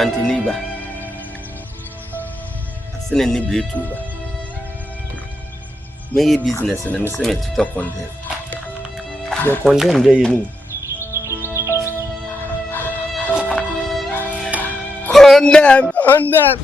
Santiniba. I send a nibble to her. May business and I'm saying to talk on them. They're condemned, there you know. Condemn. Condemn.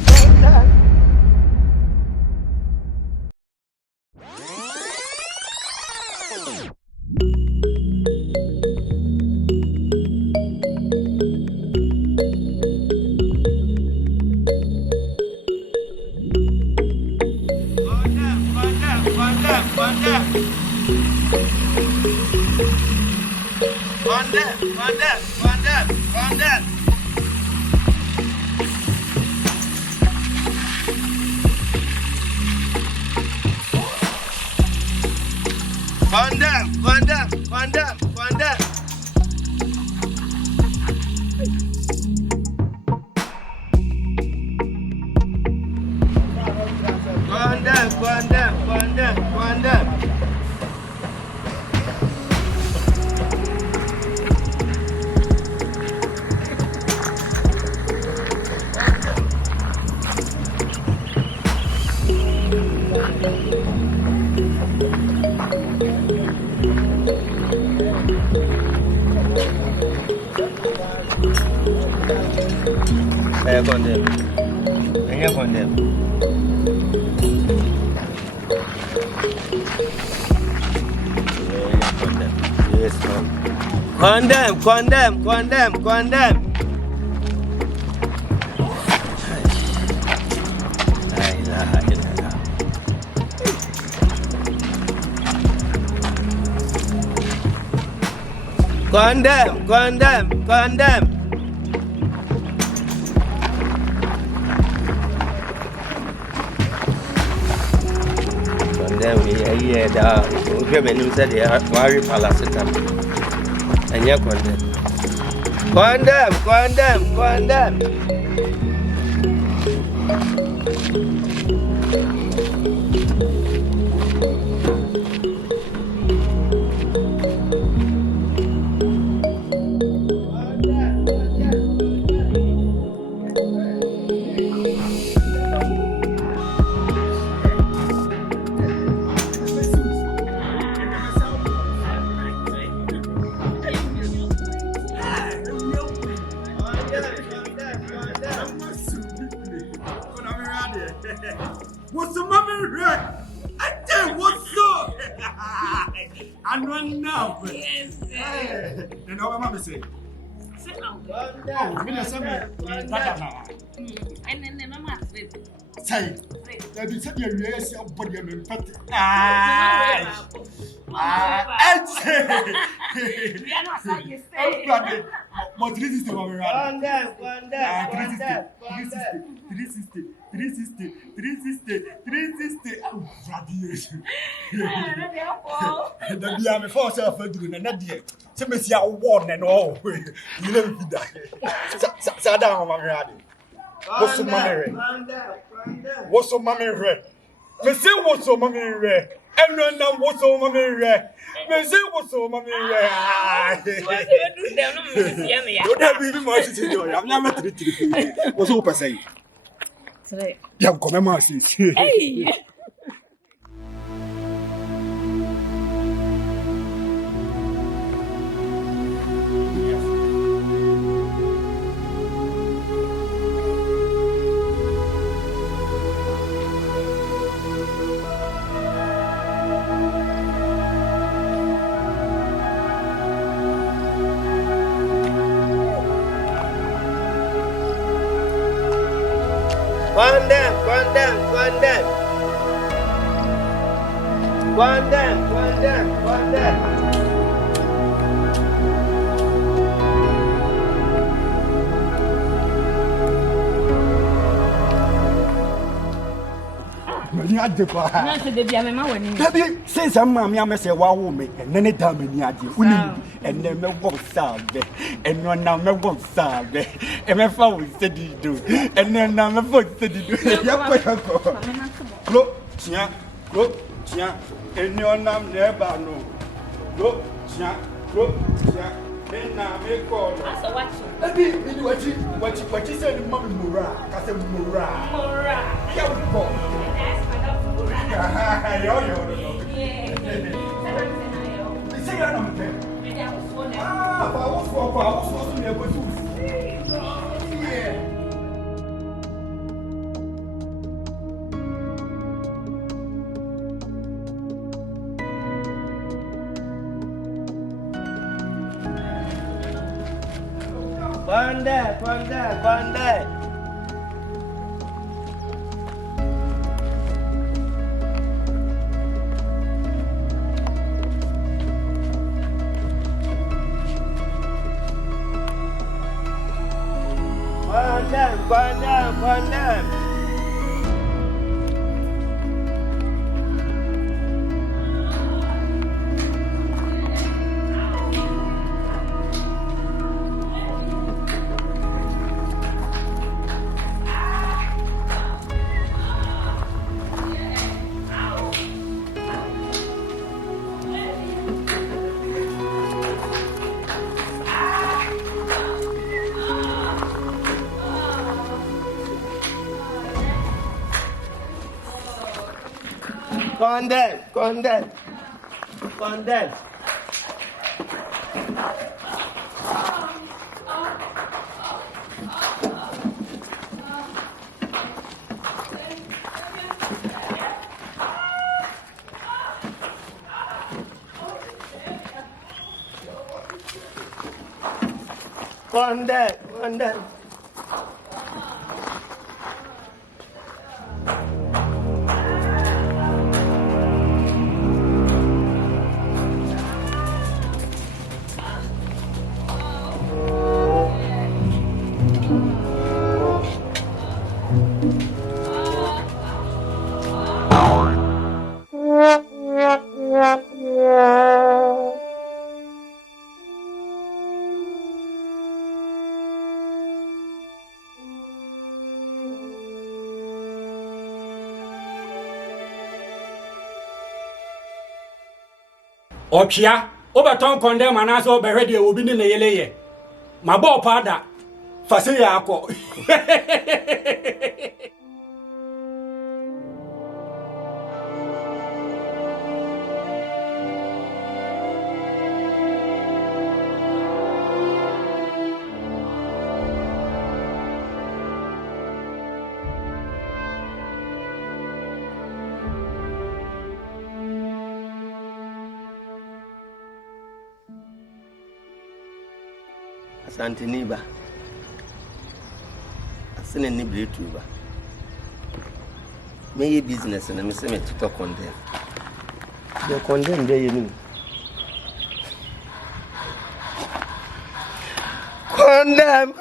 Condemn. Yeah, the women said they are very paracetam. And you're condemned. Condemn. What's the mommy red? I tell you what's up? I don't know. Yes. You know what mommy say? Oh, me say me. And then mama say. That be said you yes your body me pet. We are not saying you say. But this is the mommy red. Condemn. 360. Oh, radiation. The be am for self do na dey. Say me see a warn and all. You let me die. Say down my radio. What's so mommy red? Me say what's so mommy red? And no what's so mommy red? Me say what's so mommy red? Don't have be much to do. I'm not 3. What's up say? Yeah, come on, hey. Condemn. Many adekwa. Na se bebia me ma wani. Baby, since am ma me say wa wo me, and then da me ni ade. Uni and then me wo sabe. And no na me wo sabe. E me fa wo steady do. And then na me fa steady do. Yakko. Klo, tia. And no na never no. Klo, tia. Now, make call. That's a watch. What you said, Mommy Mura? I said Mura. Mura. Yeah, we go. That's Madame Mura. Yeah. Say that number 10. Maybe I was one. I was supposed to be able to see. Yeah. Conderm. Conderm. Ochia, Oberton Conderm and also be ready will be in the yele. My ball pada, Fasayako. Santiniba. Asene ni bretuba. Me business na me se me to Conderm. The Conderm dey you. Conderm.